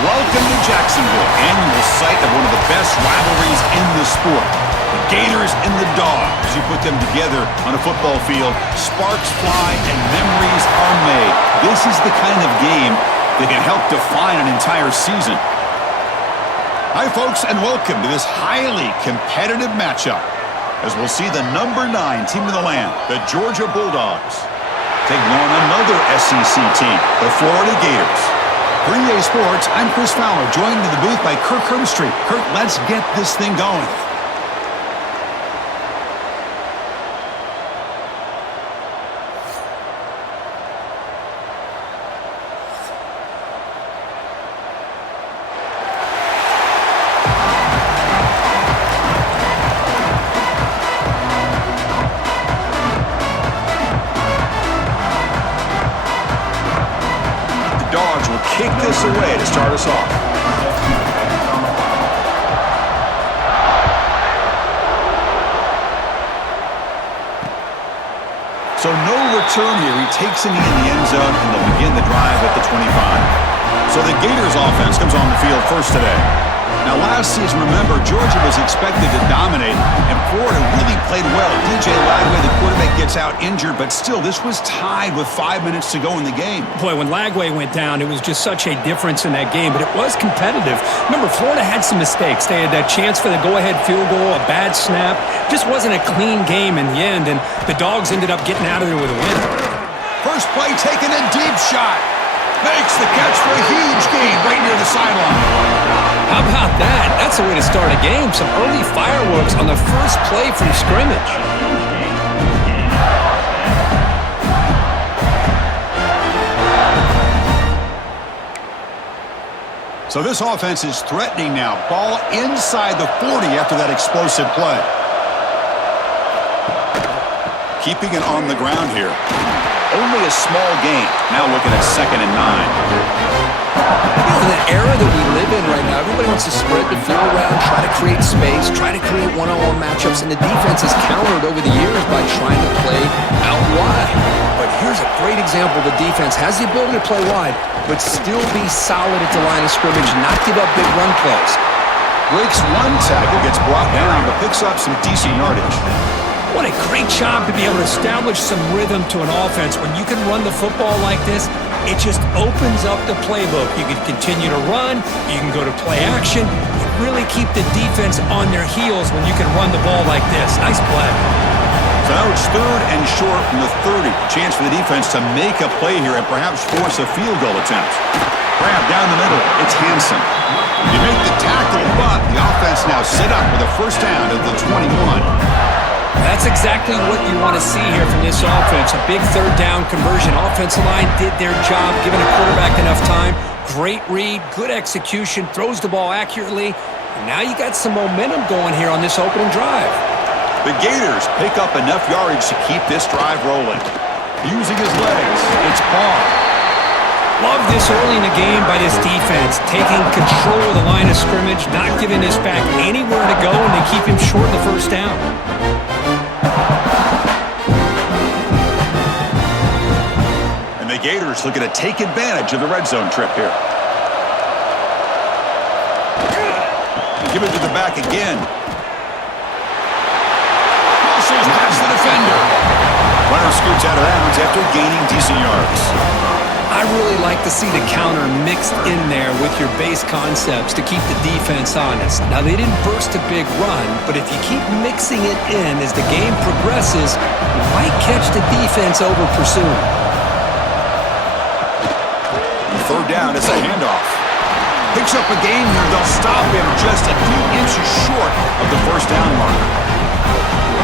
Welcome to Jacksonville, annual site of one of the best rivalries in the sport. The Gators and the Dogs. You put them together on a football field, sparks fly and memories are made. This is the kind of game that can help define an entire season. Hi, folks, and welcome to this highly competitive matchup as we'll see the number 9 team in the land, the Georgia Bulldogs, take on another SEC team, the Florida Gators. For EA Sports, I'm Chris Fowler, joined in the booth by Kirk Herbstreit. Kirk, let's get this thing going. Kick this away to start us off. So no return here. He takes it in the end zone, and they'll begin the drive at the 25. So the Gators offense comes on the field first today. Now, last season, remember, Georgia was expected to dominate, and Florida really played well. DJ Lagway, the quarterback, gets out injured, but still, this was tied with 5 minutes to go in the game. Boy, when Lagway went down, it was just such a difference in that game, but it was competitive. Remember, Florida had some mistakes. They had that chance for the go-ahead field goal, a bad snap. Just wasn't a clean game in the end, and the Dogs ended up getting out of there with a win. First play taken, a deep shot. Makes the catch for a huge gain right near the sideline. How about that? That's the way to start a game. Some early fireworks on the first play from scrimmage. So this offense is threatening now. Ball inside the 40 after that explosive play. Keeping it on the ground here. Only a small gain. Now looking at 2nd and 9. In the era that we live in right now, everybody wants to spread the field around, try to create space, try to create one-on-one matchups, and the defense has countered over the years by trying to play out wide. But here's a great example. The defense has the ability to play wide, but still be solid at the line of scrimmage, not give up big run plays. Breaks one tackle, gets brought down, but picks up some decent yardage. What a great job to be able to establish some rhythm to an offense. When you can run the football like this, it just opens up the playbook. You can continue to run. You can go to play action. You really keep the defense on their heels when you can run the ball like this. Nice play. So now it's 3rd and short from the 30. Chance for the defense to make a play here and perhaps force a field goal attempt. Grab down the middle. It's Hansen. You make the tackle, but the offense now set up with a first down at the 21. That's exactly what you want to see here from this offense. A big 3rd down conversion. Offensive line did their job, giving a quarterback enough time. Great read, good execution, throws the ball accurately. And now you got some momentum going here on this opening drive. The Gators pick up enough yardage to keep this drive rolling. Using his legs, it's Paul. Love this early in the game by this defense, taking control of the line of scrimmage, not giving this back anywhere to go, and they keep him short of the first down. And the Gators looking to take advantage of the red zone trip here. Give it to the back again. Muscles past the defender. Runner scoots out of bounds after gaining decent yards. I really like to see the counter mixed in there with your base concepts to keep the defense honest. Now, they didn't burst a big run, but if you keep mixing it in as the game progresses, you might catch the defense over pursuing. 3rd down, it's a handoff. Picks up a gain here. They'll stop him just a few inches short of the first down marker.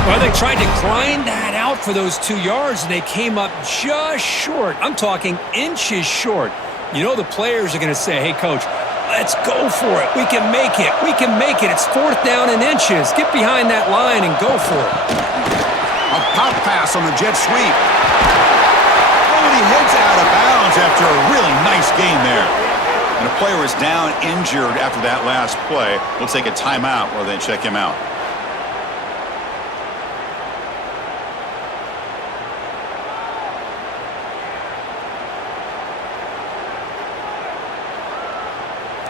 Well, they tried to grind that out for those 2 yards, and they came up just short. I'm talking inches short. You know the players are going to say, hey, Coach, let's go for it. We can make it. We can make it. It's 4th down in inches. Get behind that line and go for it. A pop pass on the jet sweep. Oh, and he heads out of bounds after a really nice gain there. And a player is down injured after that last play. We'll take a timeout while they check him out.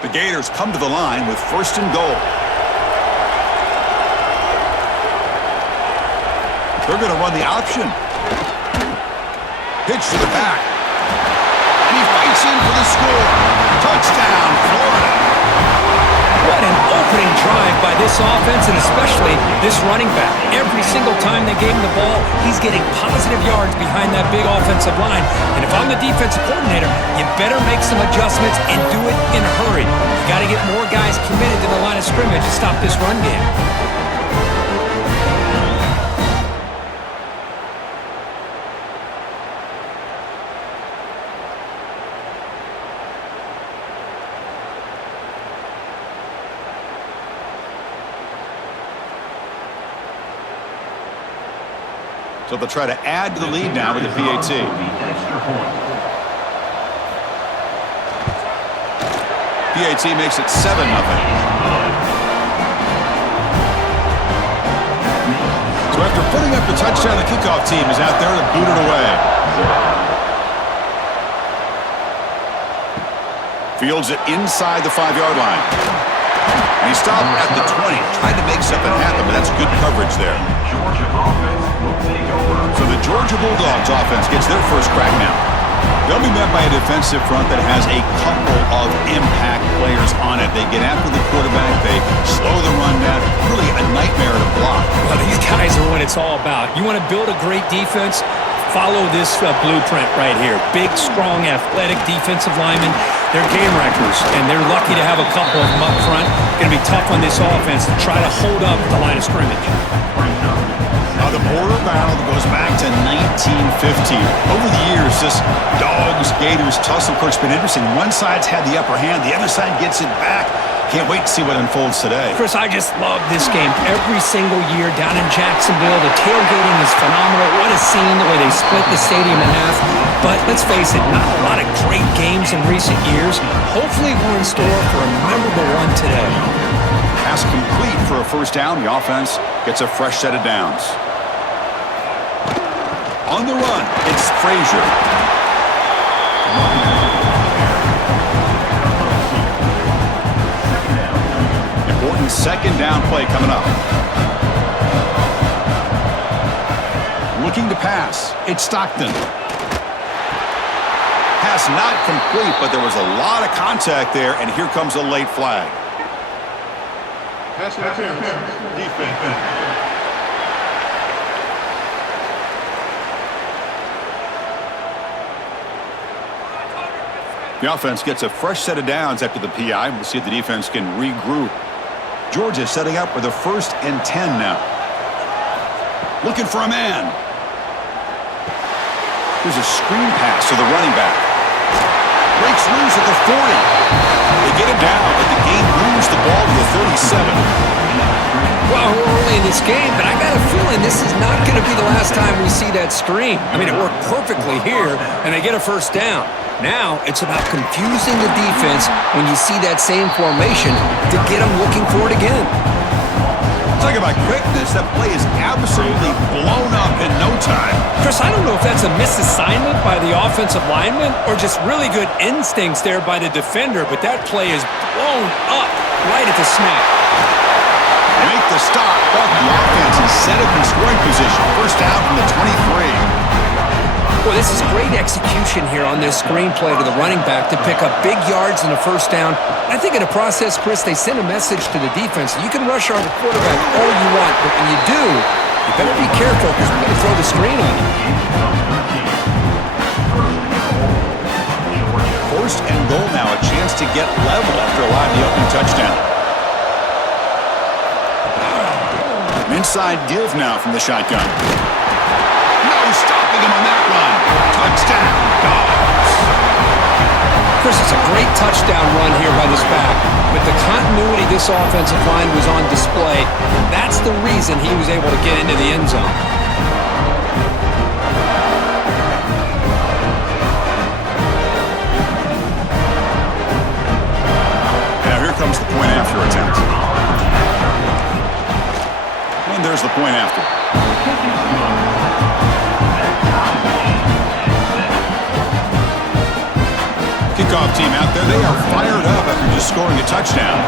The Gators come to the line with 1st and goal. They're going to run the option. Pitch to the back. And he fights in for the score. Touchdown, Florida. What an opening drive by this offense, and especially this running back. Every single time they gave him the ball, he's getting positive yards behind that big offensive line. And if I'm the defensive coordinator, you better make some adjustments and do it in a hurry. You got to get more guys committed to the line of scrimmage to stop this run game. So they'll try to add to the lead now with the PAT. PAT makes it 7-0. So after putting up the touchdown, the kickoff team is out there to boot it away. Fields it inside the 5-yard line. And he stopped at the 20, tried to make something happen, but that's good coverage there. So the Georgia Bulldogs offense gets their first crack now. They'll be met by a defensive front that has a couple of impact players on it. They get after the quarterback. They slow the run down. Really a nightmare to block. Well, these guys are what it's all about. You want to build a great defense? Follow this blueprint right here. Big, strong, athletic defensive linemen. They're game wreckers, and they're lucky to have a couple of them up front. Going to be tough on this offense to try to hold up the line of scrimmage. The border battle goes back to 1915. Over the years, this Dogs-Gators tussle, of course, been interesting. One side's had the upper hand. The other side gets it back. Can't wait to see what unfolds today. Chris, I just love this game every single year down in Jacksonville. The tailgating is phenomenal. What a scene, the way they split the stadium in half. But let's face it, not a lot of great games in recent years. Hopefully we're in store for a memorable one today. Pass complete for a first down. The offense gets a fresh set of downs. On the run, it's Frazier. Important second down play coming up. Looking to pass. It's Stockton. Pass not complete, but there was a lot of contact there, and here comes a late flag. Pass interference. Defense. The offense gets a fresh set of downs after the PI. We'll see if the defense can regroup. Georgia setting up with a 1st and 10 now. Looking for a man. There's a screen pass to the running back. Breaks loose at the 40. They get it down, but the game moves the ball to the 37. Well, we're early in this game, but I got a feeling this is not going to be the last time we see that screen. I mean, it worked perfectly here, and they get a first down. Now it's about confusing the defense when you see that same formation to get them looking for it again. Talk about quickness. That play is absolutely blown up in no time. Chris, I don't know if that's a misassignment by the offensive lineman or just really good instincts there by the defender, but that play is blown up right at the snap. They make the stop, but the offense is set up in scoring position. First down from the 23. Well, this is great execution here on this screenplay to the running back to pick up big yards in the first down. I think in the process, Chris, they send a message to the defense. You can rush our quarterback all you want, but when you do, you better be careful because we're going to throw the screen on you. 1st and goal now, a chance to get level after allowing the open touchdown. Inside give now from the shotgun. No stopping him on that run. Touchdown, Dogs. Chris, it's a great touchdown run here by this back, but the continuity this offensive line was on display. That's the reason he was able to get into the end zone. Now here comes the point after attempt. And there's the point after. kickoff team out there, they are fired up after just scoring a touchdown.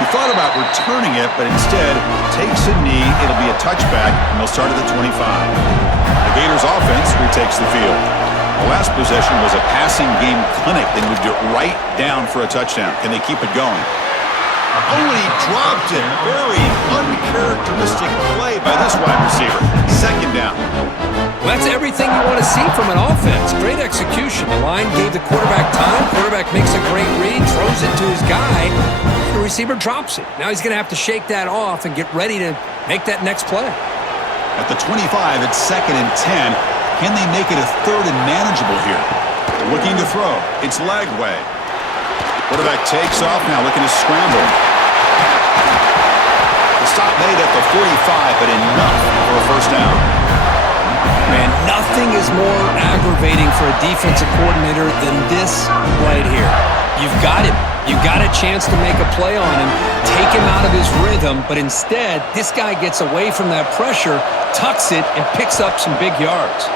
He thought about returning it, but instead takes a knee. It'll be a touchback, and they'll start at the 25. The Gators offense retakes the field. The last possession was a passing game clinic. They moved it right down for a touchdown. Can they keep it going? Oh, he dropped it. Very uncharacteristic play by this wide receiver. Second down. Well, that's everything you want to see from an offense. Great execution. The line gave the quarterback time. Quarterback makes a great read, throws it to his guy. The receiver drops it. Now he's going to have to shake that off and get ready to make that next play. At the 25, it's 2nd and 10. Can they make it a 3rd and manageable here? Looking to throw. It's leg way. Quarterback takes off now, looking to scramble. The stop made at the 45, but enough for a first down. Man, nothing is more aggravating for a defensive coordinator than this right here. You've got him. You've got a chance to make a play on him, take him out of his rhythm, but instead, this guy gets away from that pressure, tucks it, and picks up some big yards.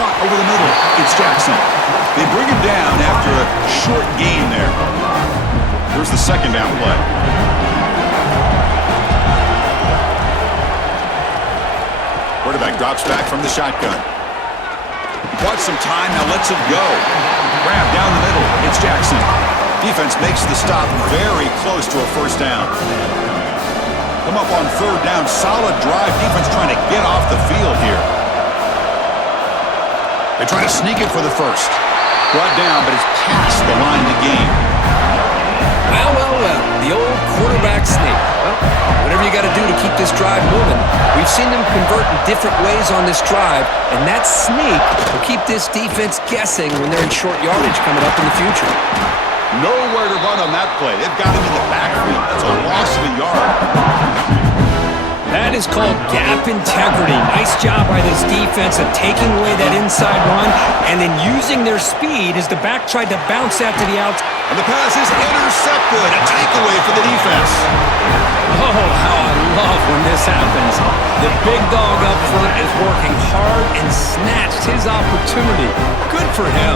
Hot over the middle. It's Jackson. They bring him down after a short gain there. Here's the second down play. Quarterback drops back from the shotgun. Wants some time, now lets it go. Grab down the middle. It's Jackson. Defense makes the stop very close to a first down. Come up on 3rd down. Solid drive. Defense trying to get off the field here. They try to sneak it for the first. Brought down, but it's past the line to gain. Well, the old quarterback sneak. Well, whatever you got to do to keep this drive moving. We've seen them convert in different ways on this drive, and that sneak will keep this defense guessing when they're in short yardage coming up in the future. Nowhere to run on that play. They've got him in the backfield. That's a loss of a yard. That is called gap integrity. Nice job by this defense of taking away that inside run and then using their speed as the back tried to bounce that to the outside. And the pass is intercepted. A takeaway for the defense. Oh, how I love when this happens. The big dog up front is working hard and snatched his opportunity. Good for him.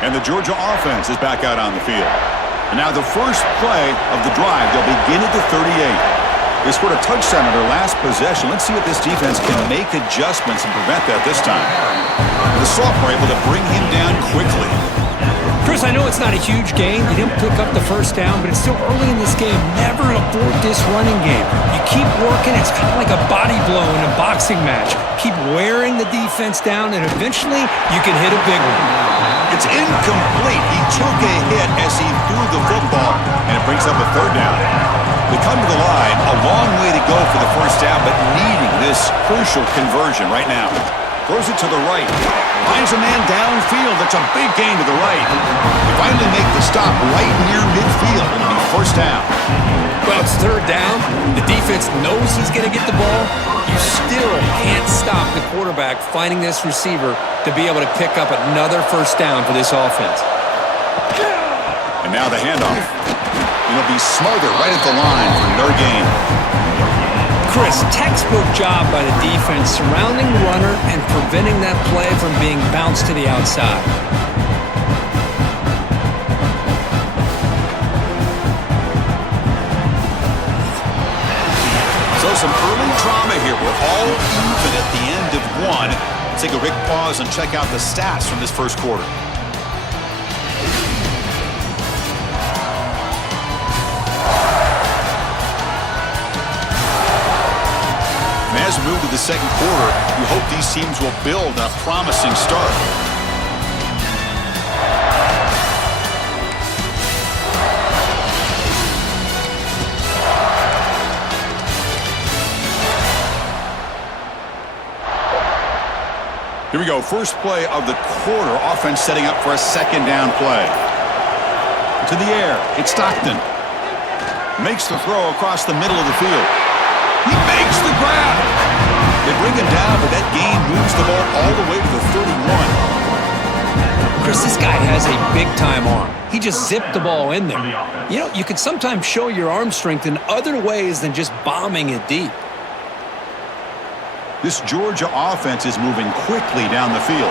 And the Georgia offense is back out on the field. And now the first play of the drive, they'll begin at the 38. They scored a touchdown on their last possession. Let's see if this defense can make adjustments and prevent that this time. The sophomore able to bring him down quickly. Chris, I know it's not a huge gain. You didn't pick up the first down, but it's still early in this game. Never abort this running game. You keep working. It's kind of like a body blow in a boxing match. Keep wearing the defense down, and eventually you can hit a big one. It's incomplete. He took a hit as he threw the football, and it brings up a 3rd down. They come to the line, a long way to go for the first down, but needing this crucial conversion right now. Throws it to the right. Finds a man downfield. That's a big gain to the right. They finally make the stop right near midfield. It'll be first down. Well, it's 3rd down. The defense knows he's going to get the ball. You still can't stop the quarterback finding this receiver to be able to pick up another first down for this offense. And now the handoff. It'll be smothered right at the line for no gain. Chris, textbook job by the defense surrounding the runner and preventing that play from being bounced to the outside. So some early drama here. We're all even at the end of one. Let's take a quick pause and check out the stats from this first quarter. As we move to the second quarter, we hope these teams will build a promising start. Here we go. First play of the quarter. Offense setting up for a 2nd down play. To the air. It's Stockton. Makes the throw across the middle of the field. He makes the grab. They bring him down, but that gain moves the ball all the way to the 31. Chris, this guy has a big-time arm. He just zipped the ball in there. You know, you can sometimes show your arm strength in other ways than just bombing it deep. This Georgia offense is moving quickly down the field.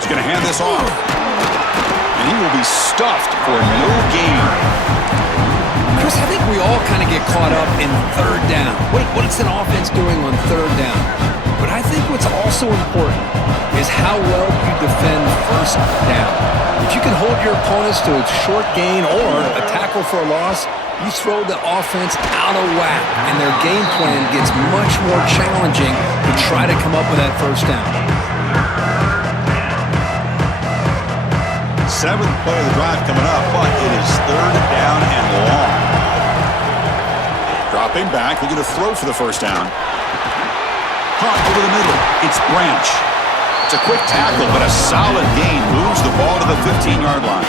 He's going to hand this off. And he will be stuffed for no gain. Chris, I think we all kind of get caught up in third down. What's an offense doing on third down? But I think what's also important is how well you defend first down. If you can hold your opponents to a short gain or a tackle for a loss, you throw the offense out of whack, and their game plan gets much more challenging to try to come up with that first down. Seventh play of the drive coming up, but it is third down and long. Dropping back, looking to throw for the first down. Hunt over the middle. It's Branch. It's a quick tackle, but a solid gain moves the ball to the 15-yard line.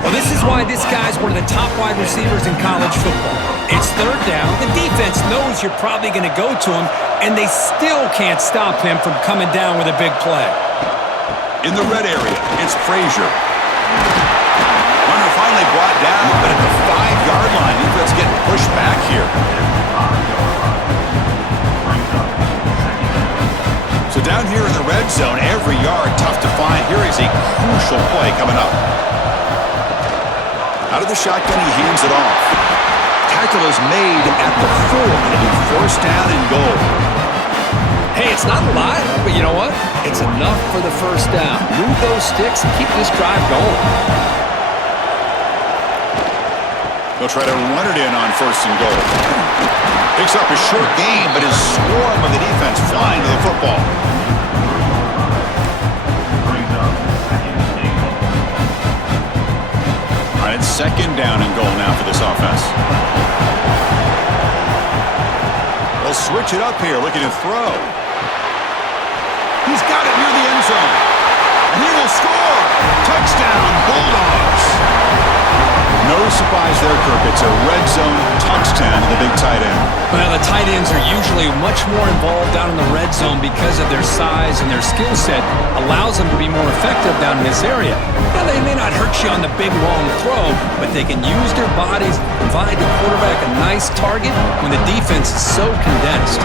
Well, this is why this guy's one of the top wide receivers in college football. It's third down. The defense knows you're probably going to go to him, and they still can't stop him from coming down with a big play. In the red area, it's Frazier. Runner finally brought down, but at the 5-yard line, defense getting pushed back here. So down here in the red zone, every yard tough to find. Here is a crucial play coming up. Out of the shotgun, he hands it off. Tackle is made at the 4. It'll be first down and goal. Hey, it's not a lot, but you know what? It's enough for the first down. Move those sticks and keep this drive going. They'll try to run it in on first and goal. Picks up a short gain, but his swarm of the defense flying to the football. All right, it's second down and goal now for this offense. They'll switch it up here, looking to throw. He's got it near the end zone. And he will score. Touchdown, Bulldogs. No surprise there, Kirk. It's a red zone touchdown to the big tight end. Well, the tight ends are usually much more involved down in the red zone because of their size and their skill set allows them to be more effective down in this area. Now, they may not hurt you on the big, long throw, but they can use their bodies, provide the quarterback a nice target when the defense is so condensed.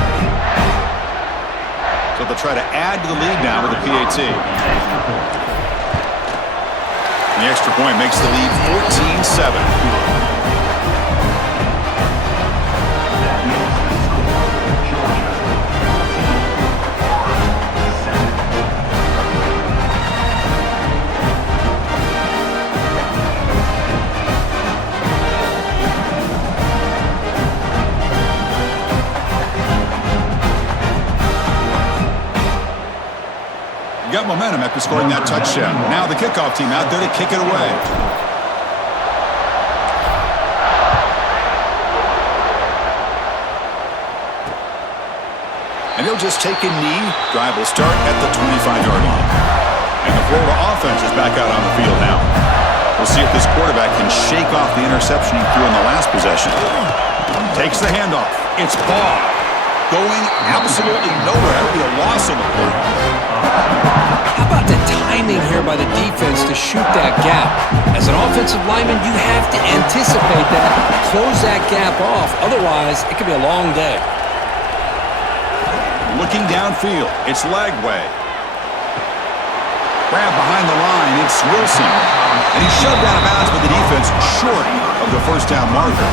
So they'll try to add to the lead now with the PAT. The extra point makes the lead 14-7. Got momentum after scoring that touchdown. Now the kickoff team out there to kick it away. And he'll just take a knee. Drive will start at the 25-yard line. And the Florida offense is back out on the field now. We'll see if this quarterback can shake off the interception he threw in the last possession. Takes the handoff. It's Baugh. Going absolutely nowhere. That'll be a loss on the play. How about the timing here by the defense to shoot that gap? As an offensive lineman, you have to anticipate that, close that gap off. Otherwise, it could be a long day. Looking downfield, it's Lagway. Grab behind the line, it's Wilson. And he's shoved out of bounds with the defense short of the first down marker.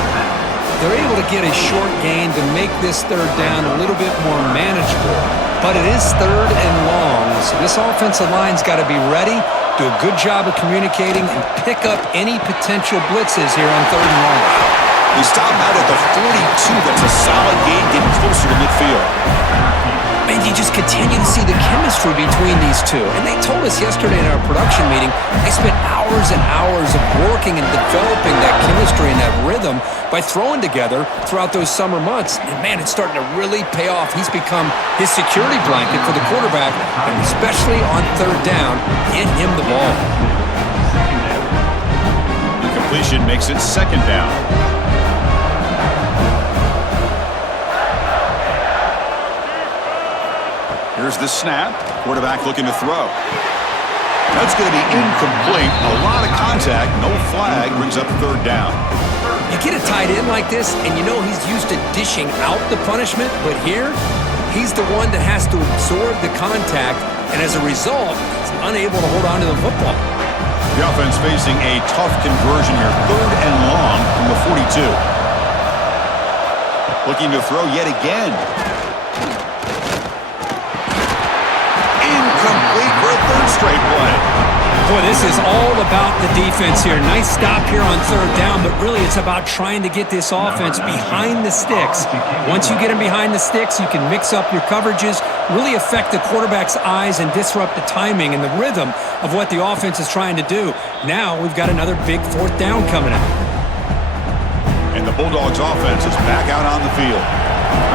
They're able to get a short gain to make this third down a little bit more manageable. But it is third and long, so this offensive line's got to be ready, do a good job of communicating, and pick up any potential blitzes here on third and long. He stopped out at the 42. That's a solid gain, getting closer to midfield. And you just continue to see the chemistry between these two. And they told us yesterday in our production meeting, they spent hours and hours of working and developing that chemistry and that rhythm by throwing together throughout those summer months. And, man, it's starting to really pay off. He's become his security blanket for the quarterback, and especially on third down, get him the ball. The completion makes it second down. Here's the snap. Quarterback looking to throw. That's going to be incomplete. A lot of contact. No flag. Brings up third down. You get a tight end like this, and you know he's used to dishing out the punishment, but here, he's the one that has to absorb the contact, and as a result, he's unable to hold on to the football. The offense facing a tough conversion here. Third and long from the 42. Looking to throw yet again. Incomplete for a third straight play. Boy, this is all about the defense here. Nice stop here on third down, but really it's about trying to get this offense behind the sticks. Once you get them behind the sticks, you can mix up your coverages, really affect the quarterback's eyes and disrupt the timing and the rhythm of what the offense is trying to do. Now we've got another big fourth down coming up. And the Bulldogs offense is back out on the field.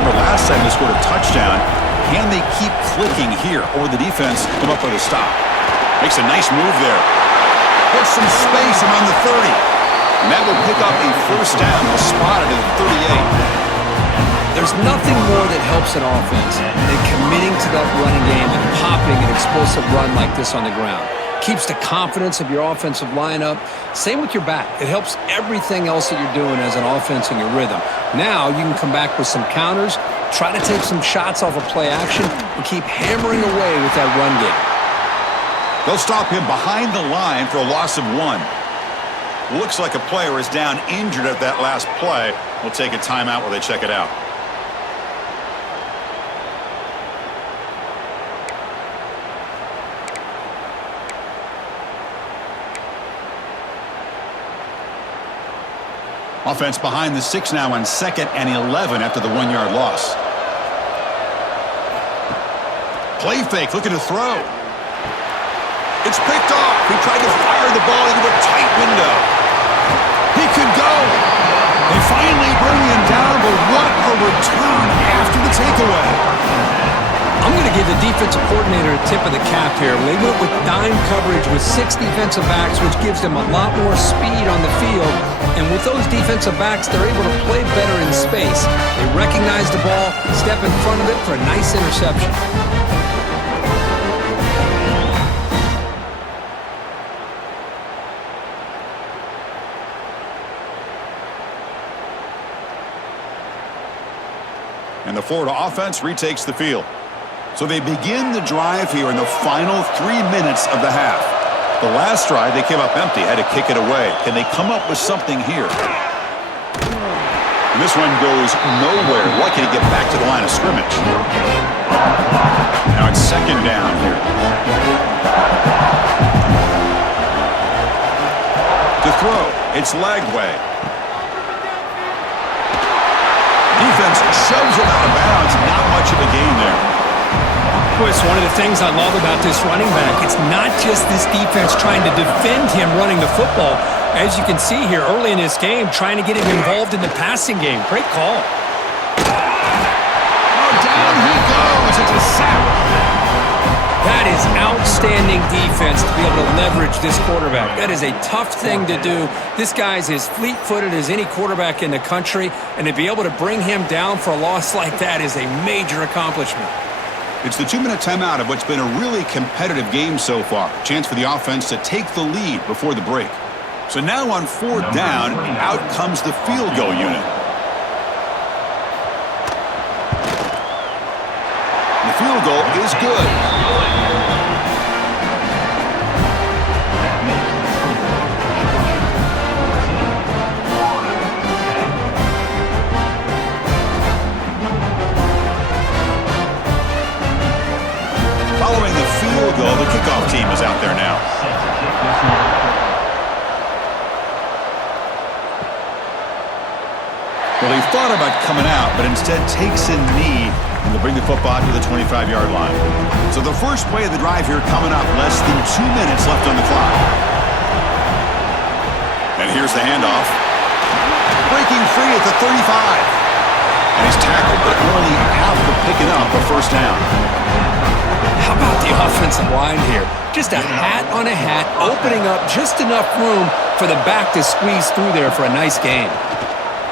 Remember last time they scored a touchdown. Can they keep clicking here, or the defense come up with a stop? Makes a nice move there. Puts some space around the 30. And that will pick up a first down. We'll spot it at the 38. There's nothing more that helps an offense than committing to that running game and popping an explosive run like this on the ground. Keeps the confidence of your offensive lineup. Same with your back. It helps everything else that you're doing as an offense in your rhythm. Now you can come back with some counters, try to take some shots off of play action, and keep hammering away with that run game. They'll stop him behind the line for a loss of 1. Looks like a player is down injured at that last play. We'll take a timeout while they check it out. Offense behind the 6 now on 2nd and 11 after the 1-yard loss. Play fake, looking to throw. It's picked off. He tried to fire the ball into a tight window. He could go. They finally bring him down, but what a return after the takeaway. I'm going to give the defensive coordinator a tip of the cap here. They went with dime coverage with 6 defensive backs, which gives them a lot more speed on the field. And with those defensive backs, they're able to play better in space. They recognize the ball, step in front of it for a nice interception. And the Florida offense retakes the field. So they begin the drive here in the final 3 minutes of the half. The last drive, they came up empty, had to kick it away. Can they come up with something here? And this one goes nowhere. Lucky to get back to the line of scrimmage. Now it's second down here. To throw, it's Lagway. Defense shoves it out of bounds. Not much of a gain there. Boy, it's one of the things I love about this running back. It's not just this defense trying to defend him running the football. As you can see here early in this game, trying to get him involved in the passing game. Great call. Oh, down he goes. It's a sack. That is outstanding defense to be able to leverage this quarterback. That is a tough thing to do. This guy's as fleet-footed as any quarterback in the country, and to be able to bring him down for a loss like that is a major accomplishment. It's the 2-minute timeout of what's been a really competitive game so far. Chance for the offense to take the lead before the break. So now on 4th down, out comes the field goal unit. The field goal is good. Following the field goal, the kickoff team is out there now. Well, he thought about coming out, but instead takes a knee and will bring the football to the 25-yard line. So the first play of the drive here coming up, less than 2 minutes left on the clock. And here's the handoff. breaking free at the 35. And he's tackled, but only after picking up a first down. How about the offensive line here? Just a hat on a hat, opening up just enough room for the back to squeeze through there for a nice gain.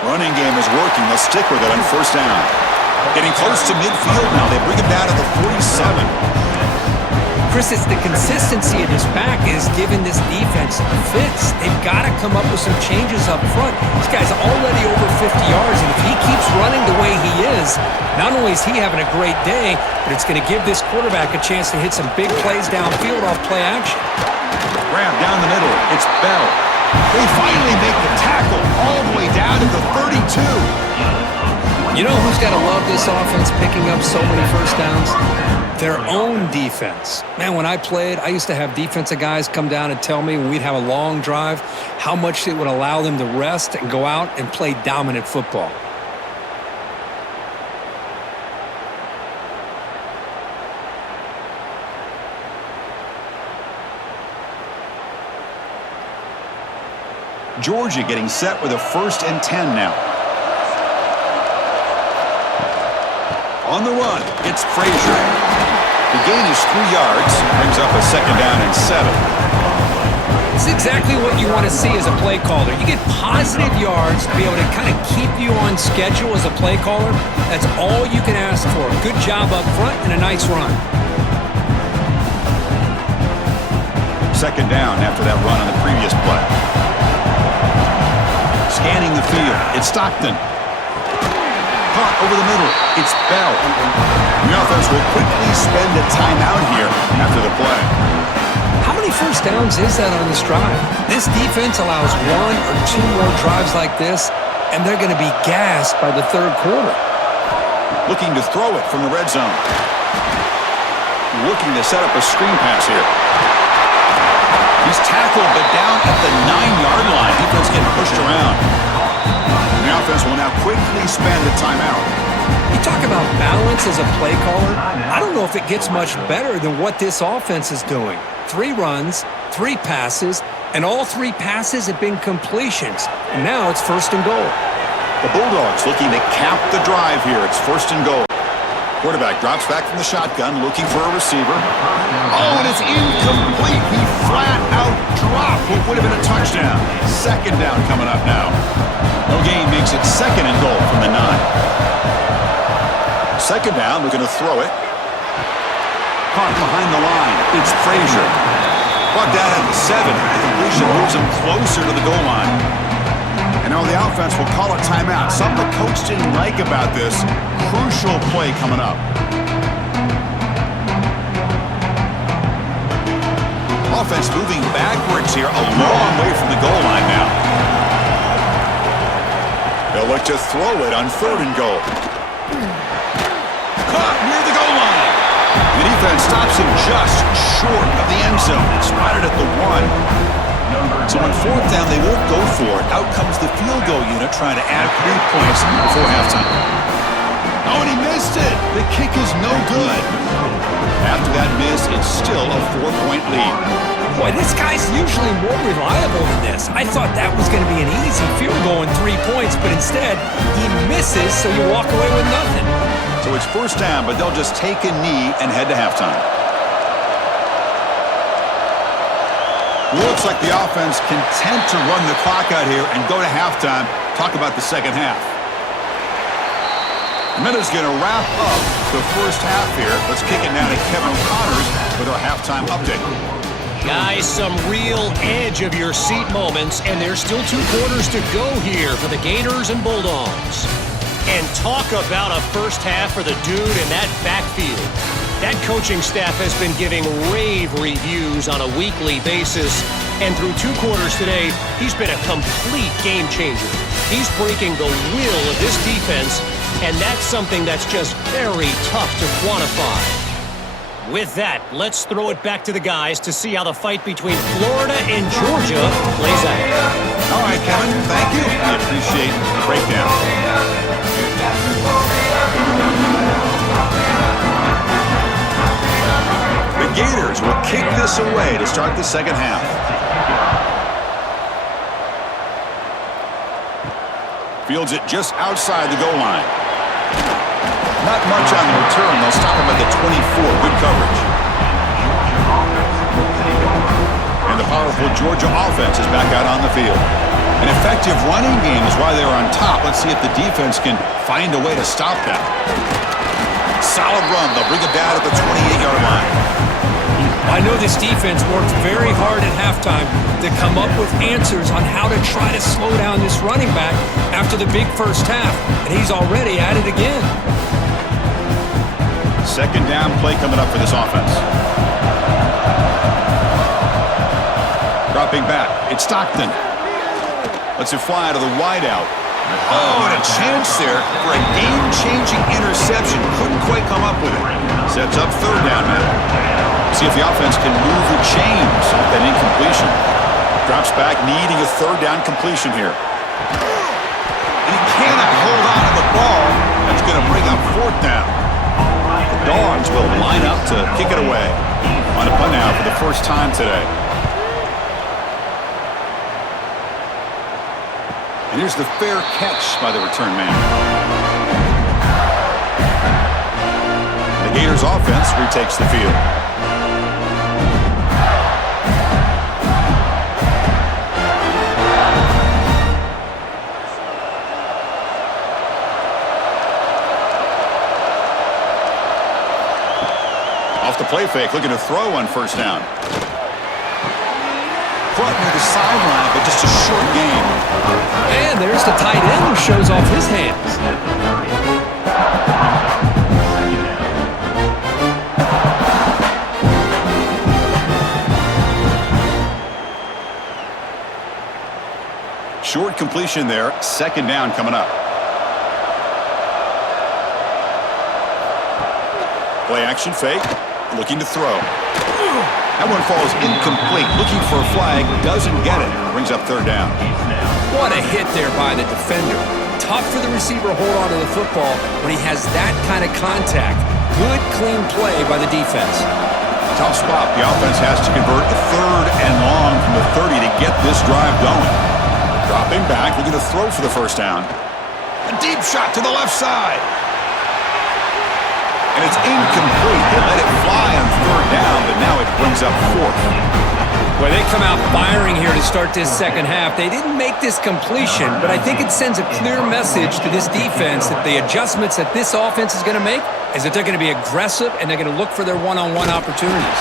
Running game is working. They'll stick with it on first down. Getting close to midfield now. They bring him down to the 47. Chris, it's the consistency of this back is giving this defense fits. They've got to come up with some changes up front. This guy's already over 50 yards, and if he keeps running the way he is, not only is he having a great day, but it's going to give this quarterback a chance to hit some big plays downfield off play action. Grab down the middle. It's Bell. They finally make the tackle all the way down to the 32. You know who's got to love this offense picking up so many first downs? Their own defense. Man, when I played, I used to have defensive guys come down and tell me when we'd have a long drive how much it would allow them to rest and go out and play dominant football. Georgia getting set with a 1st and 10 now. On the run, it's Frazier. The gain is 3 yards, brings up a 2nd down and 7. It's exactly what you want to see as a play caller. You get positive yards to be able to kind of keep you on schedule as a play caller. That's all you can ask for. Good job up front and a nice run. 2nd down after that run on the previous play. Scanning the field, it's Stockton. Caught over the middle, it's Bell. The offense will quickly spend a timeout here after the play. How many first downs is that on this drive? This defense allows 1 or 2 more drives like this, and they're going to be gassed by the 3rd quarter. Looking to throw it from the red zone. Looking to set up a screen pass here. He's tackled, but down at the 9-yard line. Defense getting pushed around. The offense will now quickly spend a timeout. You talk about balance as a play caller. I don't know if it gets much better than what this offense is doing. 3 runs, 3 passes, and all 3 passes have been completions. And now it's 1st and goal. The Bulldogs looking to cap the drive here. It's 1st and goal. Quarterback drops back from the shotgun, looking for a receiver. Oh, and it's incomplete. He flat out dropped what would have been a touchdown. 2nd down coming up now. No gain makes it 2nd and goal from the 9. 2nd down, looking to throw it. Caught behind the line. It's Frazier. Brought down at the 7. The completion moves him closer to the goal line. And now the offense will call a timeout. Something the coach didn't like about this. Crucial play coming up. Offense moving backwards here, a long way from the goal line now. They'll look to throw it on 3rd and goal. Caught near the goal line. The defense stops him just short of the end zone. Spotted at the 1. So on 4th down, they won't go for it. Out comes the field goal unit trying to add 3 points before halftime. Oh, and he missed it. The kick is no good. After that miss, it's still a 4-point lead. Boy, this guy's usually more reliable than this. I thought that was going to be an easy field goal in 3 points, but instead, he misses, so you walk away with nothing. So it's 1st down, but they'll just take a knee and head to halftime. Looks like the offense content to run the clock out here and go to halftime. Talk about the 2nd half. Minutes going to wrap up the 1st half here. Let's kick it now to Kevin Connors with our halftime update. Guys, some real edge of your seat moments, and there's still 2 quarters to go here for the Gators and Bulldogs. And talk about a 1st half for the dude in that backfield. That coaching staff has been giving rave reviews on a weekly basis, and through 2 quarters today, he's been a complete game changer. He's breaking the will of this defense, and that's something that's just very tough to quantify. With that, let's throw it back to the guys to see how the fight between Florida and Georgia plays out. All right, Kevin, thank you. I appreciate the breakdown. The Gators will kick this away to start the 2nd half. Fields it just outside the goal line. Not much on the return. They'll stop him at the 24. Good coverage. And the powerful Georgia offense is back out on the field. An effective running game is why they're on top. Let's see if the defense can find a way to stop that. Solid run. They'll bring it down at the 28-yard line. I know this defense worked very hard at halftime to come up with answers on how to try to slow down this running back after the big first half, and he's already at it again. Second down play coming up for this offense. Dropping back. It's Stockton. Lets it fly to the wideout. Oh, and a chance there for a game-changing interception. Couldn't quite come up with it. Sets up third down now. See if the offense can move the chains with that incompletion. Drops back, needing a third down completion here. He cannot hold on to the ball. That's going to bring up fourth down. The Dogs will line up to kick it away. On a punt now for the first time today. And here's the fair catch by the return man. The Gators offense retakes the field. Off the play fake, looking to throw on first down. Caught near the sideline, but just a short game. And there's the tight end who shows off his hands. Short completion there. Second down coming up. Play action fake. Looking to throw. That one falls incomplete. Looking for a flag. Doesn't get it. Brings up third down. What a hit there by the defender. Tough for the receiver to hold on to the football when he has that kind of contact. Good, clean play by the defense. Tough spot. The offense has to convert a third and long from the 30 to get this drive going. Dropping back. Looking to throw for the first down. A deep shot to the left side. And it's incomplete. They let it fly on third down, but now it brings up fourth. Well, they come out firing here to start this second half. They didn't make this completion, but I think it sends a clear message to this defense that the adjustments that this offense is going to make is that they're going to be aggressive and they're going to look for their one-on-one opportunities.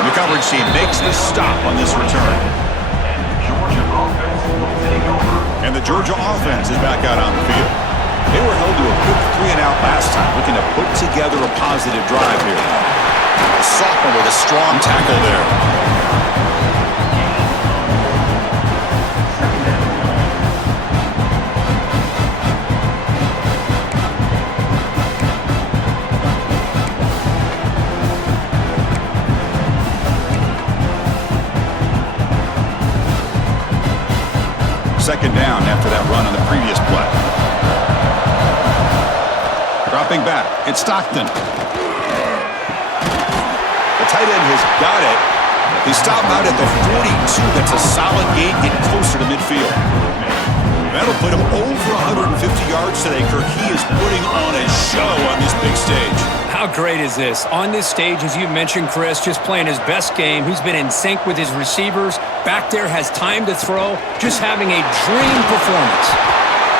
And the coverage team makes the stop on this return. And the Georgia offense is back out on the field. They were held to a quick 3-and-out last time, looking to put together a positive drive here. A sophomore with a strong tackle there. Second down after that run on the previous play. Dropping back, it's Stockton. The tight end has got it. He stopped out at the 42. That's a solid gain, getting closer to midfield. That'll put him over 150 yards today, Kirk. He is putting on a show on this big stage. How great is this? On this stage, as you mentioned, Chris, just playing his best game. He's been in sync with his receivers. Back there, has time to throw. Just having a dream performance.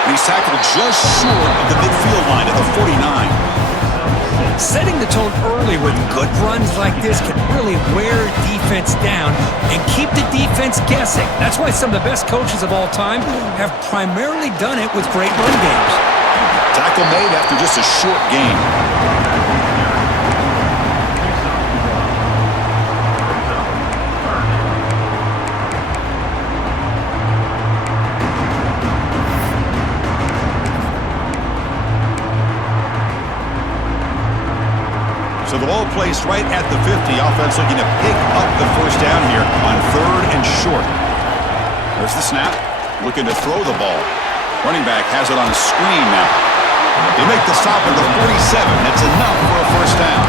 And he's tackled just short of the midfield line at the 49. Setting the tone early with good runs like this can really wear defense down and keep the defense guessing. That's why some of the best coaches of all time have primarily done it with great run games. Tackle made after just a short gain. So the ball placed right at the 50. Offense looking to pick up the first down here on third and short. There's the snap. Looking to throw the ball. Running back has it on a screen now. They make the stop at the 47. That's enough for a first down.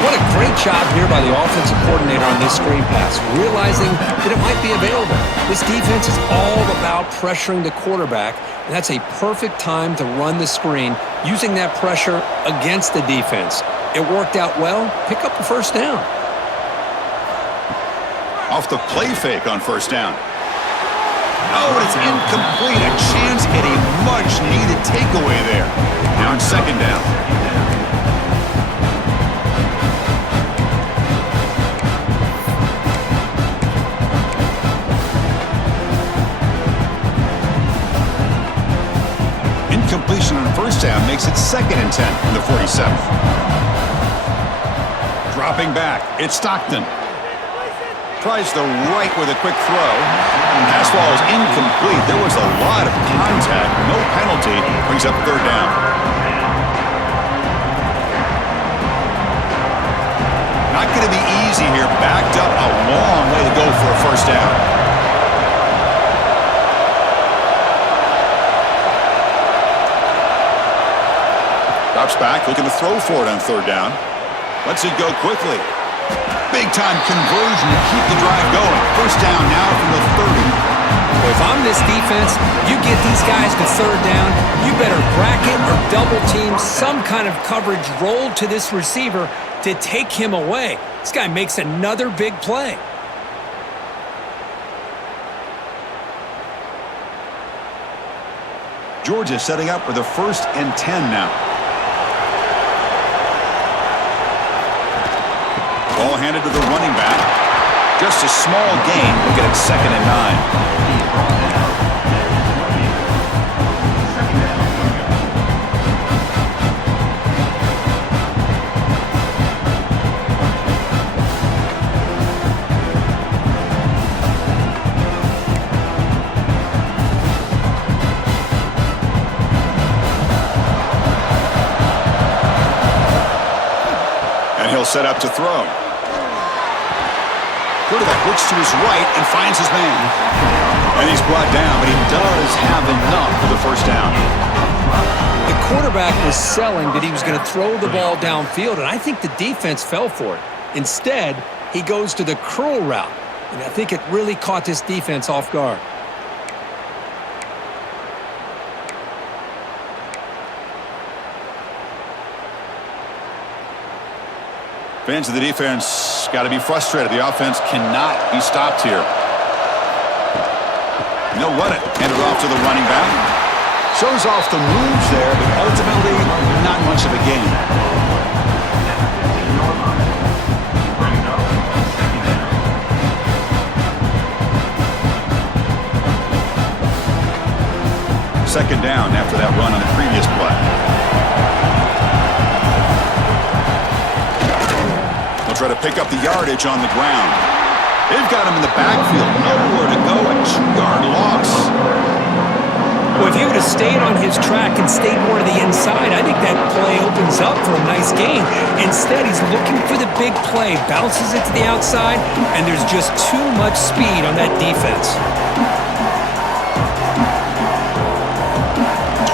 What a great job here by the offensive coordinator on this screen pass, realizing that it might be available. This defense is all about pressuring the quarterback, and that's a perfect time to run the screen, using that pressure against the defense. It worked out well. Pick up the first down. Off the play fake on first down. Oh, it's incomplete. A chance at a much-needed takeaway there. Now it's second down. Incompletion on first down makes it 2nd and 10 from the 47. Dropping back, it's Stockton. Tries the right with a quick throw. Pass ball is incomplete. There was a lot of contact. No penalty. Brings up third down. Not going to be easy here. Backed up a long way to go for a first down. Drops back, looking to throw for it on third down. Lets it go quickly. Big-time conversion to keep the drive going. First down now from the 30. Well, if I'm this defense, you get these guys to third down, you better bracket or double team some kind of coverage roll to this receiver to take him away. This guy makes another big play. Georgia setting up for the 1st and 10 now. Ball handed to the running back. Just a small gain. We'll get it 2nd and 9. And he'll set up to throw. Quarterback looks to his right and finds his man. And he's brought down, but he does have enough for the first down. The quarterback was selling that he was going to throw the ball downfield, and I think the defense fell for it. Instead, he goes to the curl route, and I think it really caught this defense off guard. Fans of the defense got to be frustrated. The offense cannot be stopped here. And they'll run it. Hand it off to the running back. Shows off the moves there, but ultimately not much of a gain. Second down after that run on the previous play. Try to pick up the yardage on the ground. They've got him in the backfield. Nowhere to go. A 2-yard loss. Well, if he would have stayed on his track and stayed more to the inside, I think that play opens up for a nice gain. Instead, he's looking for the big play. Bounces it to the outside, and there's just too much speed on that defense.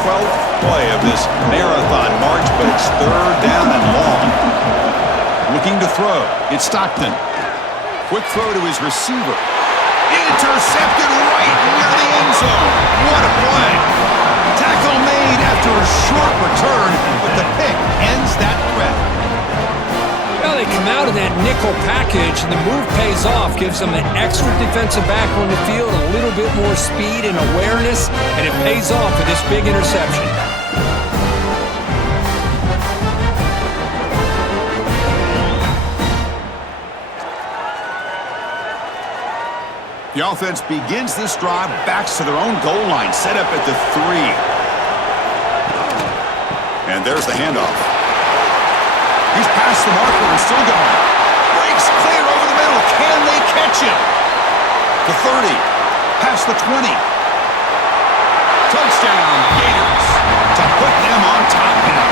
12th play of this marathon march, but it's third down and long. Looking to throw. It's Stockton. Quick throw to his receiver. Intercepted right near the end zone. What a play. Tackle made after a short return, but the pick ends that threat. Well, they come out in that nickel package, and the move pays off. Gives them an extra defensive back on the field, a little bit more speed and awareness, and it pays off for this big interception. The offense begins this drive, backs to their own goal line, set up at the 3. And there's the handoff. He's past the marker and still going. Breaks clear over the middle. Can they catch him? The 30, past the 20. Touchdown, Gators, to put them on top now.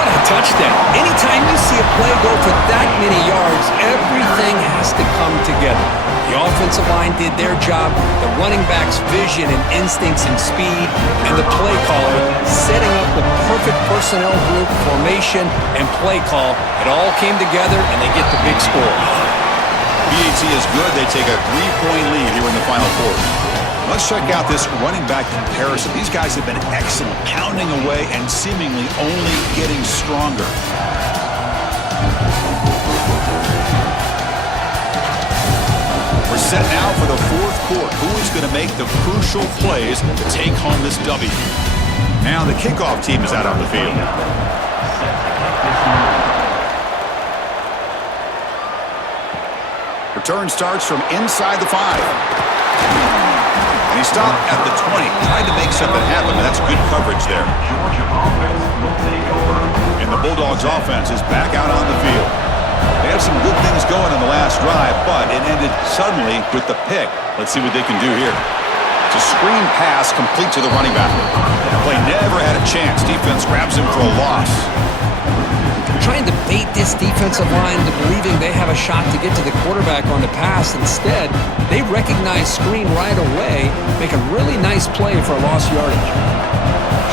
What a touchdown. Anytime you see a play go for that many yards, everything has to come together. The offensive line did their job, the running back's vision and instincts and speed, and the play caller setting up the perfect personnel group, formation, and play call. It all came together, and they get the big score. BAT is good. They take a 3-point lead here in the final quarter. Let's check out this running back comparison. These guys have been excellent, pounding away and seemingly only getting stronger. We're set now for the fourth quarter. Who is going to make the crucial plays to take home this W? Now the kickoff team is out on the field. Return starts from inside the 5. And he stopped at the 20. Tried to make something happen, but that's good coverage there. And the Bulldogs offense is back out on the field. They had some good things going on the last drive, but it ended suddenly with the pick. Let's see what they can do here. It's a screen pass complete to the running back. The play never had a chance. Defense grabs him for a loss. Trying to bait this defensive line into believing they have a shot to get to the quarterback on the pass. Instead, they recognize screen right away, make a really nice play for a lost yardage.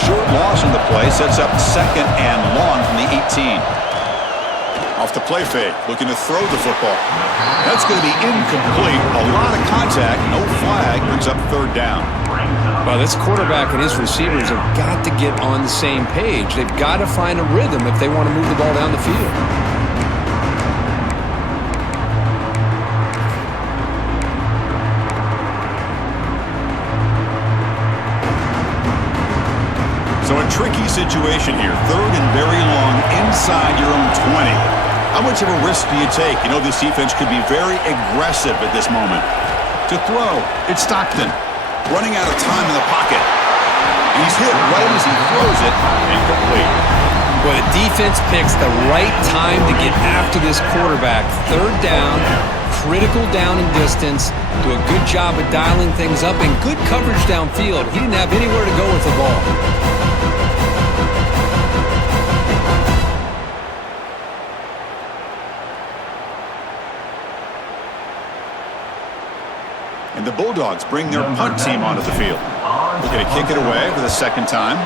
Short loss in the play sets up 2nd and long from the 18. Off the play fake, looking to throw the football. That's going to be incomplete. A lot of contact, no flag, brings up 3rd down. Well, this quarterback and his receivers have got to get on the same page. They've got to find a rhythm if they want to move the ball down the field. So a tricky situation here. 3rd and very long inside your own 20. How much of a risk do you take? You know this defense could be very aggressive at this moment. To throw, it's Stockton. Running out of time in the pocket. And he's hit right as he throws it. Incomplete. Well, the defense picks the right time to get after this quarterback. 3rd down, critical down and distance. Do a good job of dialing things up and good coverage downfield. He didn't have anywhere to go with the ball. And the Bulldogs bring their punt team onto the field. Looking to kick it away for the 2nd time.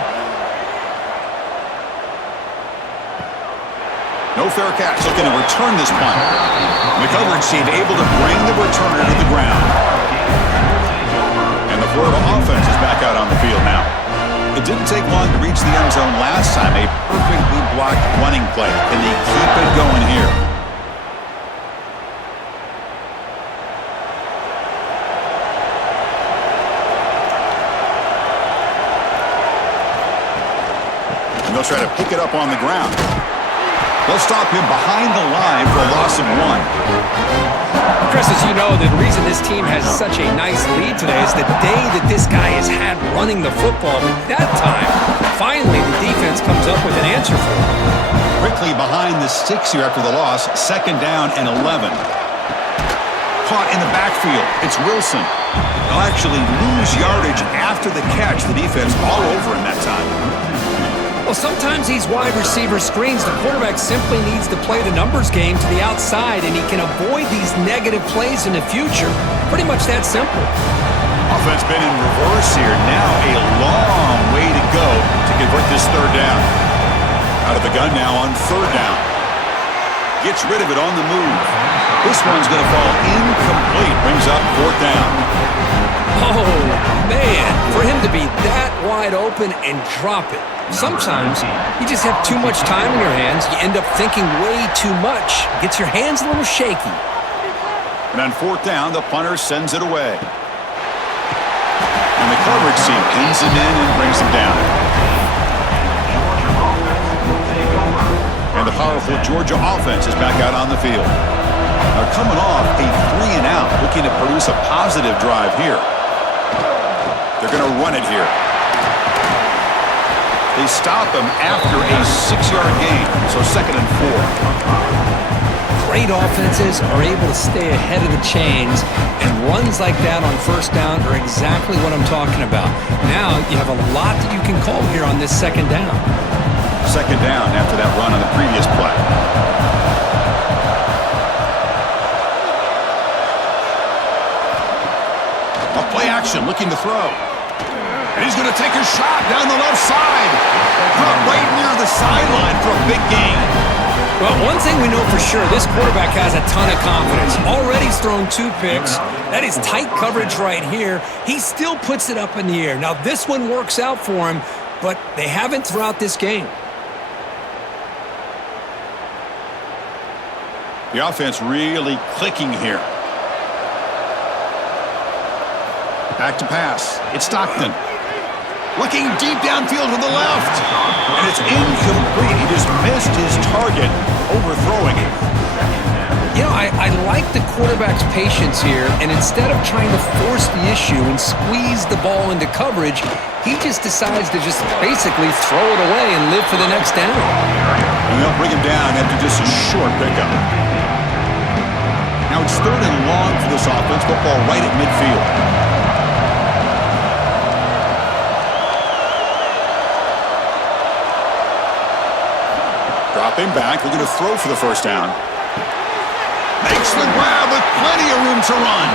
No fair catch. Looking to return this punt. And the coverage team able to bring the returner to the ground. And the Florida offense is back out on the field now. It didn't take long to reach the end zone last time. A perfectly blocked running play. Can they keep it going here? They'll try to pick it up on the ground. They'll stop him behind the line for a loss of 1. Chris, as you know, the reason this team has such a nice lead today is the day that this guy has had running the football. But that time, finally, the defense comes up with an answer for him. Quickly behind the sticks here after the loss. 2nd down and 11. Caught in the backfield. It's Wilson. They'll actually lose yardage after the catch. The defense all over him that time. Well, sometimes these wide receiver screens, the quarterback simply needs to play the numbers game to the outside, and he can avoid these negative plays in the future. Pretty much that simple. Offense been in reverse here. Now a long way to go to convert this 3rd down. Out of the gun now on 3rd down. Gets rid of it on the move. This one's going to fall incomplete. Brings up 4th down. Oh, man, for him to be that wide open and drop it. Sometimes you just have too much time in your hands. You end up thinking way too much. Gets your hands a little shaky. And on 4th down, the punter sends it away. And the coverage team pins him in and brings him down. And the powerful Georgia offense is back out on the field. Now coming off a 3-and-out, looking to produce a positive drive here. They're going to run it here. They stop him after a 6-yard gain, so 2nd and 4. Great offenses are able to stay ahead of the chains, and runs like that on 1st down are exactly what I'm talking about. Now you have a lot that you can call here on this 2nd down. Second down after that run on the previous play. A play action, looking to throw. And he's going to take a shot down the left side. Caught right near the sideline for a big gain. Well, one thing we know for sure, this quarterback has a ton of confidence. Already he's thrown 2 picks. That is tight coverage right here. He still puts it up in the air. Now, this one works out for him, but they haven't throughout this game. The offense really clicking here. Back to pass. It's Stockton. Looking deep downfield to the left. And it's incomplete. He just missed his target, overthrowing it. You know, I like the quarterback's patience here, and instead of trying to force the issue and squeeze the ball into coverage, he just decides to just basically throw it away and live for the next down. And they'll bring him down after just a short pickup. Now it's 3rd and long for this offense. Football right at midfield. Dropping back, looking to throw for the first down. Makes the grab with plenty of room to run.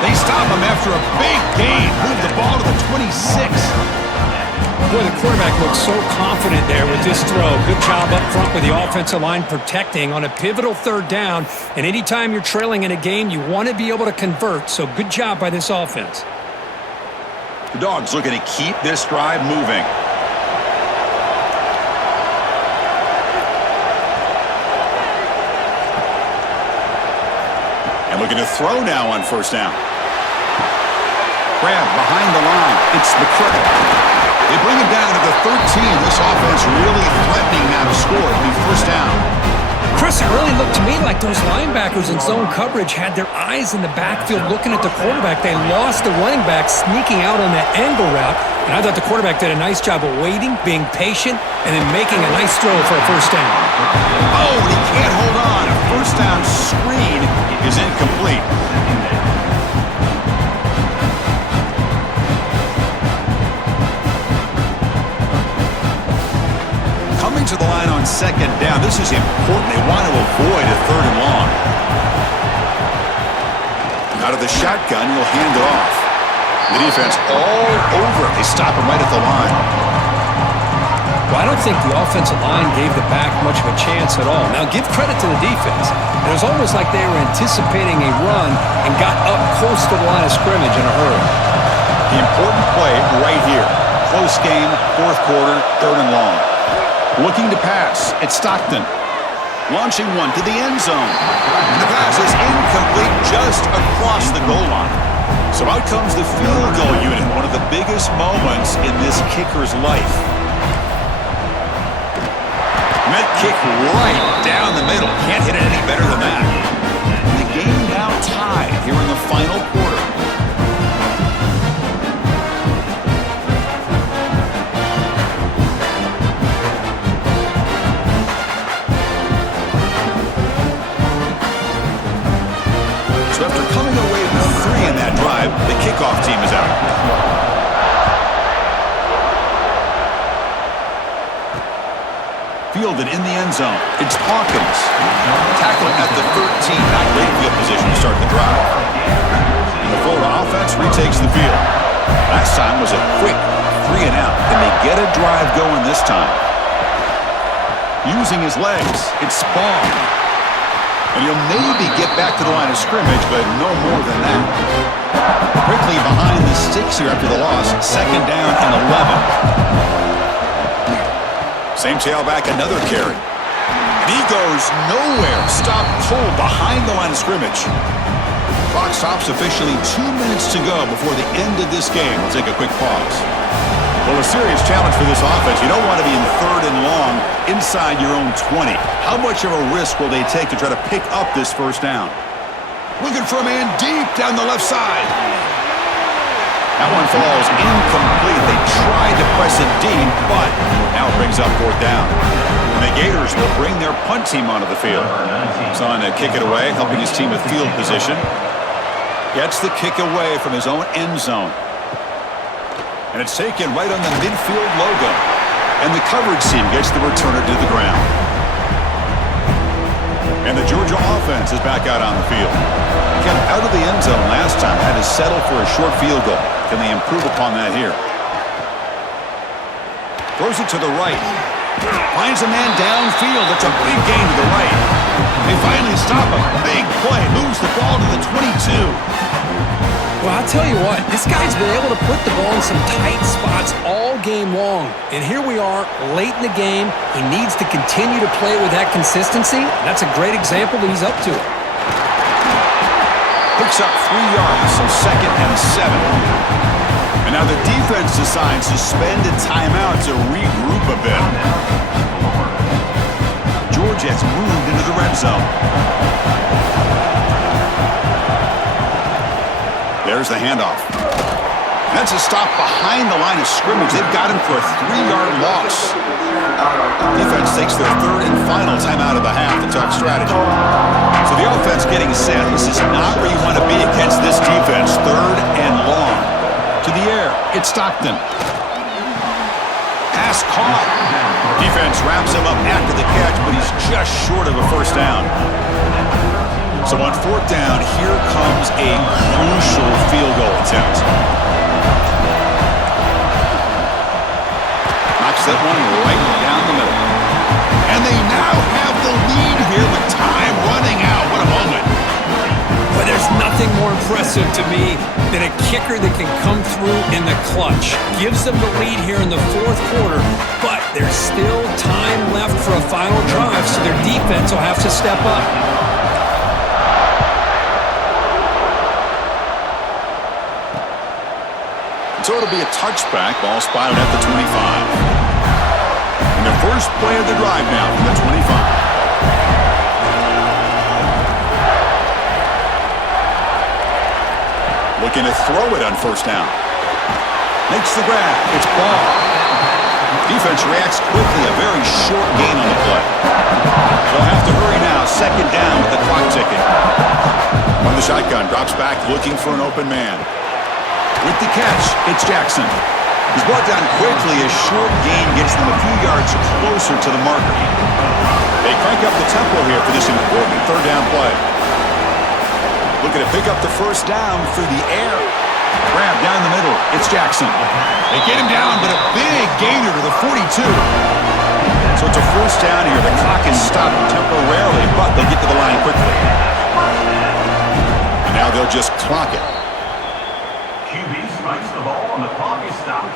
They stop him after a big gain. Move the ball to the 26. Boy, the quarterback looks so confident there with this throw. Good job up front with the offensive line protecting on a pivotal 3rd down. And anytime you're trailing in a game, you want to be able to convert. So good job by this offense. The Dogs looking to keep this drive moving. And looking to throw now on first down. Grab behind the line. It's McCray. They bring him down to the 13. This offense really threatening now to score. It'll be first down. Chris, it really looked to me like those linebackers in zone coverage had their eyes in the backfield looking at the quarterback. They lost the running back sneaking out on that angle route. And I thought the quarterback did a nice job of waiting, being patient, and then making a nice throw for a first down. Oh, and he can't hold on. A first down screen is incomplete. Coming to the line on second down. This is important. They want to avoid a 3rd and long. Out of the shotgun, he'll hand it off. The defense all over him. They stop him right at the line. Well, I don't think the offensive line gave the back much of a chance at all. Now, give credit to the defense. It was almost like they were anticipating a run and got up close to the line of scrimmage in a hurry. The important play right here. Close game, 4th quarter, 3rd and long. Looking to pass. It's Stockton. Launching one to the end zone. The pass is incomplete just across the goal line. So out comes the field goal unit, one of the biggest moments in this kicker's life. Met kick right down the middle. Can't hit it any better than that. And the game now tied here in the final quarter. So after coming away with 3 in that drive, the kickoff team is out. Fielded in the end zone. It's Hawkins. Tackling at the 13. Not great field position to start the drive. And the Florida offense retakes the field. Last time was a quick 3 and out. And they get a drive going this time. Using his legs, it's Spawn. And he'll maybe get back to the line of scrimmage, but no more than that. Quickly behind the sticks here after the loss. 2nd down and 11. Same tailback, another carry. And he goes nowhere. Stop cold behind the line of scrimmage. Clock stops officially 2 minutes to go before the end of this game. We'll take a quick pause. Well, a serious challenge for this offense. You don't want to be in 3rd and long inside your own 20. How much of a risk will they take to try to pick up this first down? Looking for a man deep down the left side. That one falls incomplete. They tried to press it deep, but now it brings up 4th down. And the Gators will bring their punt team onto the field. He's on to kick it away, helping his team with field position. Gets the kick away from his own end zone. And it's taken right on the midfield logo. And the coverage team gets the returner to the ground. And the Georgia offense is back out on the field. Kept out of the end zone last time. Had to settle for a short field goal. Can they improve upon that here? Throws it to the right. Finds a man downfield. That's a big gain to the right. They finally stop him. Big play. Moves the ball to the 22. Well, I'll tell you what, this guy's been able to put the ball in some tight spots all game long. And here we are, late in the game. He needs to continue to play with that consistency. That's a great example that he's up to it. Picks up 3 yards, so 2nd and 7. And now the defense decides to spend a timeout to regroup a bit. Georgia has moved into the red zone. There's the handoff. That's a stop behind the line of scrimmage. They've got him for a 3-yard loss. Defense takes their 3rd and final timeout of the half to talk strategy. So the offense getting set. This is not where you want to be against this defense. 3rd and long. To the air. It's Stockton. Pass caught. Defense wraps him up after the catch, but he's just short of a first down. So on 4th down, here comes a crucial field goal attempt. Knocks that one right down the middle. And they now have the lead here with time running out. What a moment. But there's nothing more impressive to me than a kicker that can come through in the clutch. Gives them the lead here in the 4th quarter, but there's still time left for a final drive, so their defense will have to step up. So it'll be a touchback, ball spotted at the 25. And the first play of the drive now from the 25. Looking to throw it on 1st down. Makes the grab. It's ball. Defense reacts quickly. A very short gain on the play. They'll have to hurry now. 2nd down with the clock ticking. On the shotgun, drops back looking for an open man. With the catch, it's Jackson. He's brought down quickly. A short gain gets them a few yards closer to the marker. They crank up the tempo here for this important 3rd down play. Looking to pick up the 1st down through the air. Grab down the middle. It's Jackson. They get him down, but a big gainer to the 42. So it's a 1st down here. The clock is stopped temporarily, but they get to the line quickly. And now they'll just clock it. QB strikes the ball and the clock is stopped.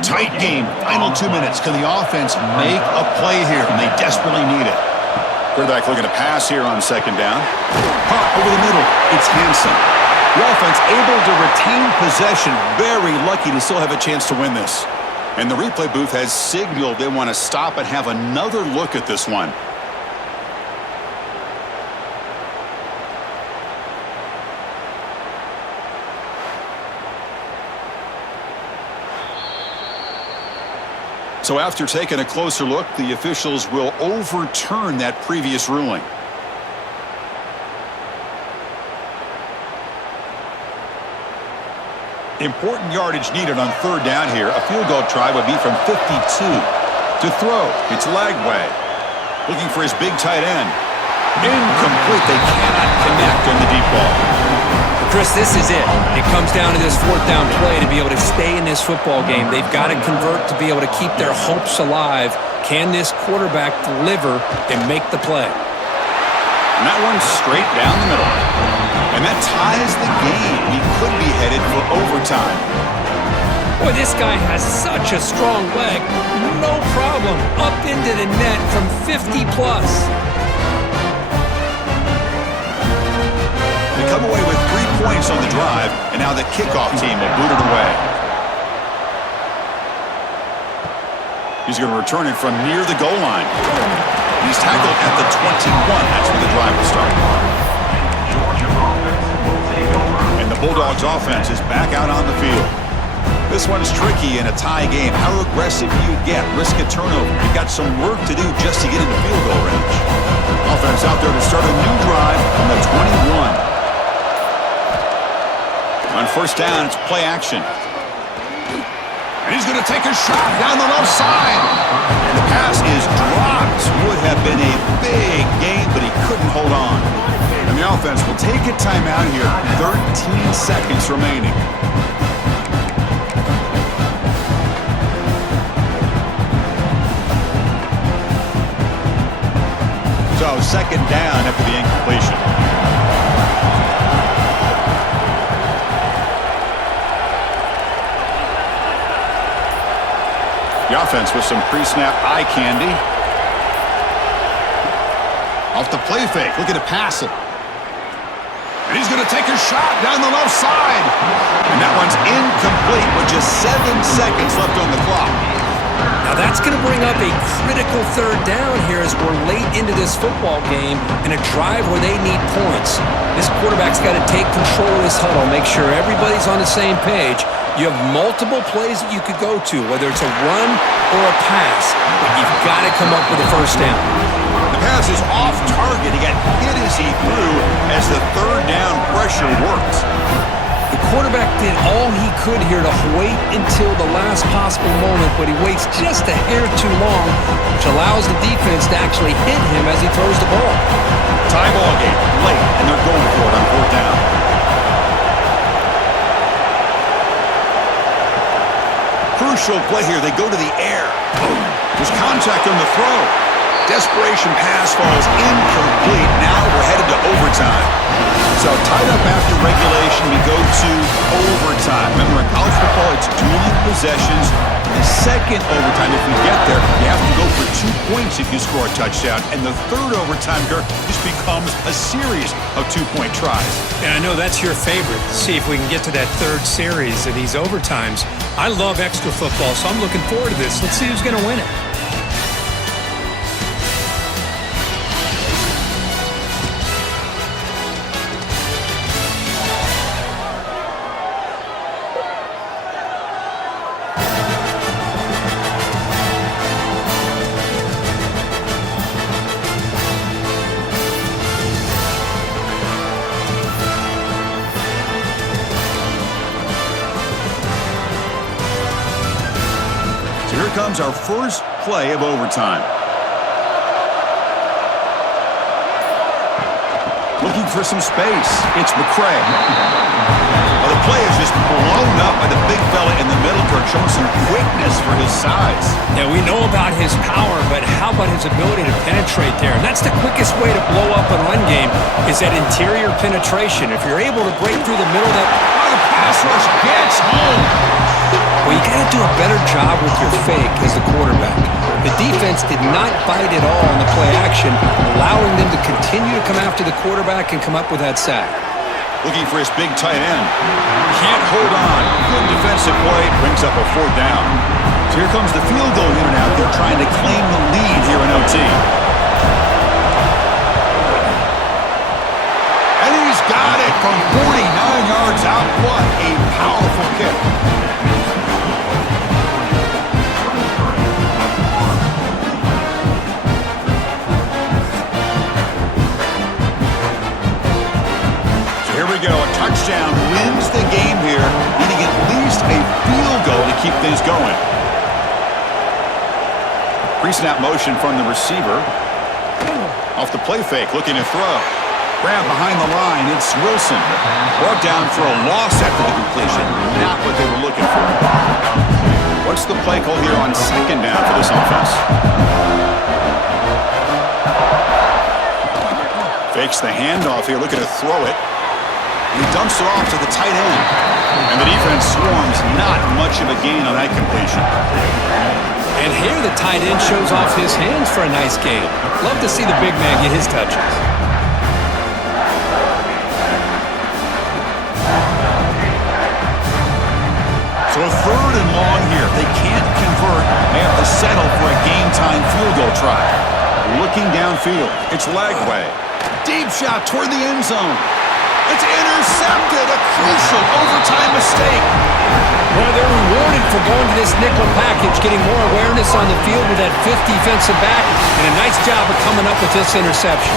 Tight game. Final 2 minutes. Can the offense make a play here? And they desperately need it. Quarterback looking to pass here on 2nd down. Pop over the middle. It's Hansen. The offense able to retain possession. Very lucky to still have a chance to win this. And the replay booth has signaled they want to stop and have another look at this one. So after taking a closer look, the officials will overturn that previous ruling. Important yardage needed on 3rd down here. A field goal try would be from 52. To throw, it's Lagway. Looking for his big tight end. Incomplete. They cannot connect on the deep ball. Chris, this is it. It comes down to this 4th down play to be able to stay in this football game. They've got to convert to be able to keep their hopes alive. Can this quarterback deliver and make the play? And that one's straight down the middle. And that ties the game. He could be headed for overtime. Boy, this guy has such a strong leg. No problem. Up into the net from 50 plus. They come away with 3 points on the drive, and now the kickoff team will boot it away. He's going to return it from near the goal line. He's tackled at the 21. That's where the drive will start. And the Bulldogs offense is back out on the field. This one's tricky in a tie game. How aggressive do you get? Risk a turnover. You've got some work to do just to get into field goal range. Offense out there to start a new drive from the 21. On 1st down, it's play action. And he's going to take a shot down the left side. And the pass is dropped. Would have been a big gain, but he couldn't hold on. And the offense will take a timeout here. 13 seconds remaining. So second down after the incompletion. The offense with some pre-snap eye candy. Off the play fake, looking to pass it. And he's going to take a shot down the left side. And that one's incomplete with just 7 seconds left on the clock. Now that's going to bring up a critical third down here as we're late into this football game in a drive where they need points. This quarterback's got to take control of this huddle, make sure everybody's on the same page. You have multiple plays that you could go to, whether it's a run or a pass, but you've got to come up with a first down. The pass is off target. He got hit as he threw as the third down pressure worked. The quarterback did all he could here to wait until the last possible moment, but he waits just a hair too long, which allows the defense to actually hit him as he throws the ball. Tie ball game, late, and they're going for it on fourth down. Crucial play here. They go to the air. There's contact on the throw. Desperation pass falls incomplete. Now we're headed to overtime. So tied up after regulation, we go to overtime. Remember, in college football, it's dueling possessions. The second overtime, if we get there, you have to go for 2 points if you score a touchdown. And the third overtime, Kirk, just becomes a series of 2-point tries. And I know that's your favorite. See if we can get to that third series of these overtimes. I love extra football, so I'm looking forward to this. Let's see who's going to win it. Here comes our first play of overtime. Looking for some space. It's McCray. Well, the play is just blown up by the big fella in the middle, Kirk, showing some quickness for his size. Yeah, we know about his power, but how about his ability to penetrate there? And that's the quickest way to blow up a run game is that interior penetration. If you're able to break through the middle of that, the pass rush gets home. well, you got to do a better job with your fake as the quarterback. The defense did not bite at all on the play action, allowing them to continue to come after the quarterback and come up with that sack. Looking for his big tight end. Can't hold on. Good defensive play. Brings up a fourth down. So here comes the field goal unit out there trying to claim the lead here in OT. And he's got it from 49 yards out. What a powerful kick. Here we go, a touchdown wins the game here, needing at least a field goal to keep things going. Pre-snap motion from the receiver. Off the play fake, looking to throw. Grab behind the line, it's Wilson. Brought down for a loss after the completion, not what they were looking for. What's the play call here on second down for this offense? Fakes the handoff here, looking to throw it. He dumps it off to the tight end. And the defense swarms, not much of a gain on that completion. And here the tight end shows off his hands for a nice gain. Love to see the big man get his touches. So a third and long here. They can't convert. They have to settle for a game-time field goal try. Looking downfield. It's Lagway. Deep shot toward the end zone. It's intercepted, a crucial overtime mistake. Well, they're rewarded for going to this nickel package, getting more awareness on the field with that fifth defensive back, and a nice job of coming up with this interception.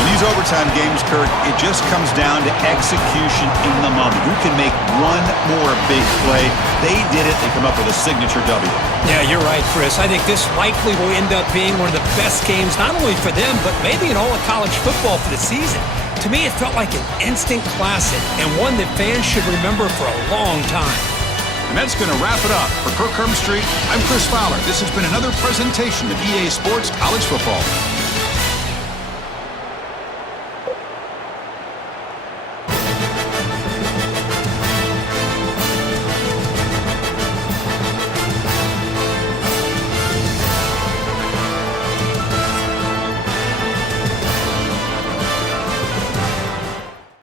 The These overtime games, Kurt, it just comes down to execution in the moment. Who can make one more big play? They did it. They come up with a signature W. Yeah, you're right, Chris. I think this likely will end up being one of the best games, not only for them, but maybe in all of college football for the season. To me, it felt like an instant classic and one that fans should remember for a long time. And that's going to wrap it up. For Kirk Street, I'm Chris Fowler. This has been another presentation of EA Sports College Football.